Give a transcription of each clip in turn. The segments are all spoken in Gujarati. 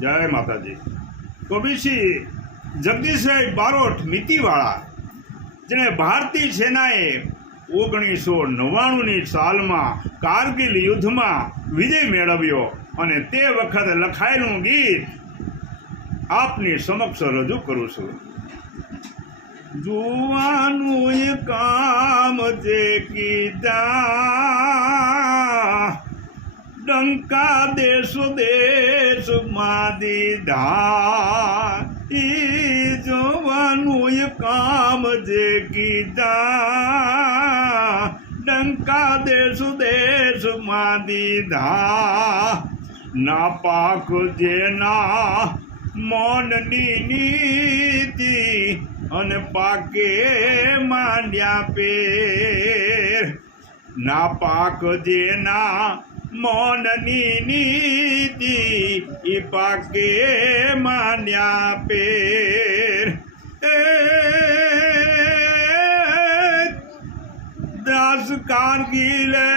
જય માતાજી. કબીરસિંહ જગદીશભાઈ બારોટ નીતિવાળા જેણે ભારતીય સેનાએ ઓગણીસો નવ્વાણુંની સાલમાં કારગિલ યુદ્ધમાં વિજય મેળવ્યો અને તે વખતે લખાયેલું ગીત આપની સમક્ષ રજૂ કરું છું. જોવાનું કામ જે કીધા, ડંકા દેશ દેશમાં દીધા ઈ જોવાનું કામ જે કીધા. ડંકા દેશ દેશમાં દીધા ના પાક જેના મનની નીતિ અને પાકે માંડ્યા પેર. ના પાક જેના મનની નીતિ ઈ પાકે માન્યા પેર. દસ કારગીલે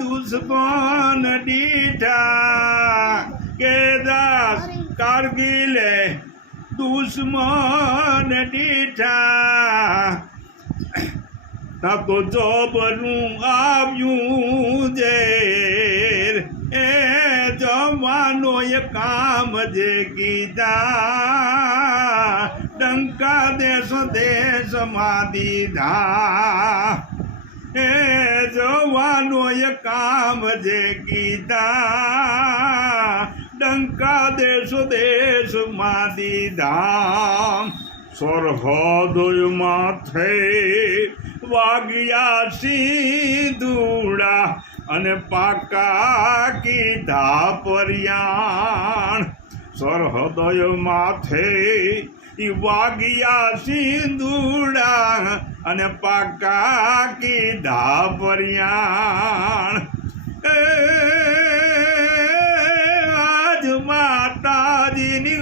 દુશ્મન દીઠા. કે દસ કારગીલે દુશ્મન દીઠા. તા જોબનું આવ્યું જે એ જવાનો એ કામ જે કીધા, ડંકા દેશ દેશમાં દીધા. એ જવાનો એ કામ જે કીધા, ડંકા દેશ દેશમાં દીધા. સરહદ માથે વાગ્યા સિંધુડા અને પાકા કીધા પર્યાણ. સરહદય માથે ઈ વાગ્યા સિંધુડા અને પાકા કીધા પર્યાણ. આજ માતાજીની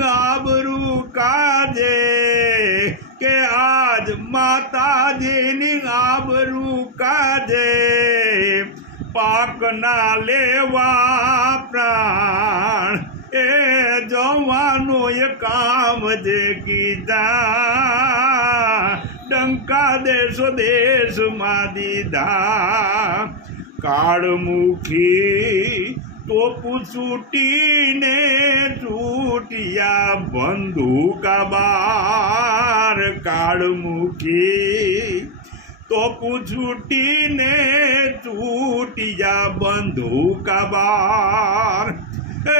માતાજીની આબરૂ કાજે પાક ના લેવા પ્રાણ. એ જવાનો એ કામ જે કીધા. ડંકા દેશ દેશમાં દીધા. કાળમુખી ટોપું છૂટીને છૂટિયા બંદૂકા બાર કાળમુખી તો પૂછૂટીને તૂટિયા બંદૂકા બાર એ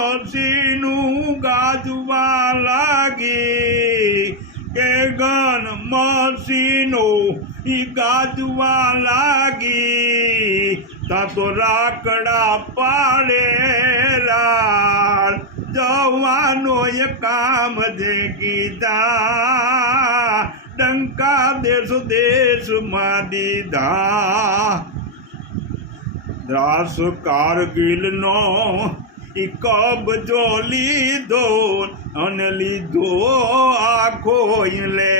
ગણમસીનું ગાજવા લાગી કે ગન મસીનો ગાજવા લાગી તા તો રાકડા પાડેલા જવાનો એ કામ જે કીધા. ડંકા દેશ દેશમાં દીધા. દ્રાસ કારગિલનો ઈ કબજો લીધો અને લીધો આખો લે.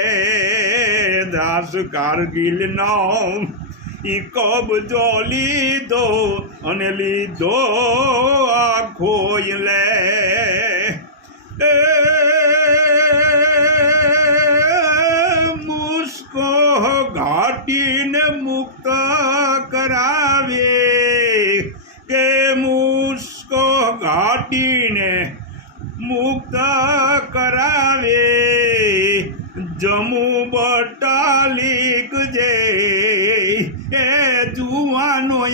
દાસ કારગિલનો ઈ કબજો લીધો અને લીધો આખો લે મુસ્કો ઘાટીને મુક્ત કરાવે. કે મુસ્કો ઘાટીને મુક્ત કરાવે. જમુ બટાલીક જે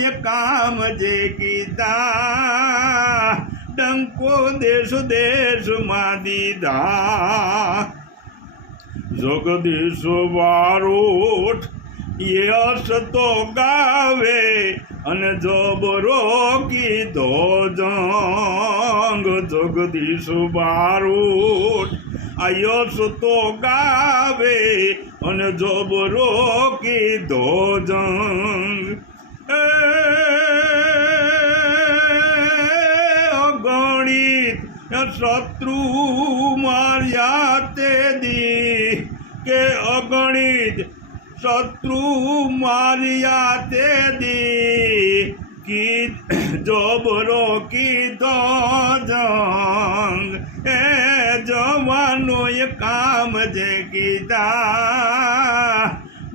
એ કામ જે કીધા, ડંકો દેશ દેશમાં દીધા. જગદીશ વારોટ યશ તો ગાવે, અને જબરો કીધો જંગ. જગદીશ બારોટ આ યશ તો ગાવે, અને જબરો કીધો જંગ. એ અગણિત શત્રુ માર્યા તે દી કે અગણિત શત્રુ માર્યા તે દી કી જોબરો કીધો જંગ એ જવાનું એ કામ જે કીધા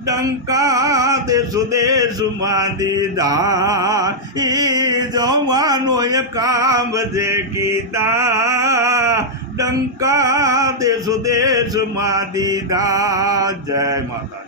ડંકા દેશ દેશમાં દીધા ઈ જવાનો એ કામ જે કીધા. ડંકા દેશ દેશમાં દીધા જય માતા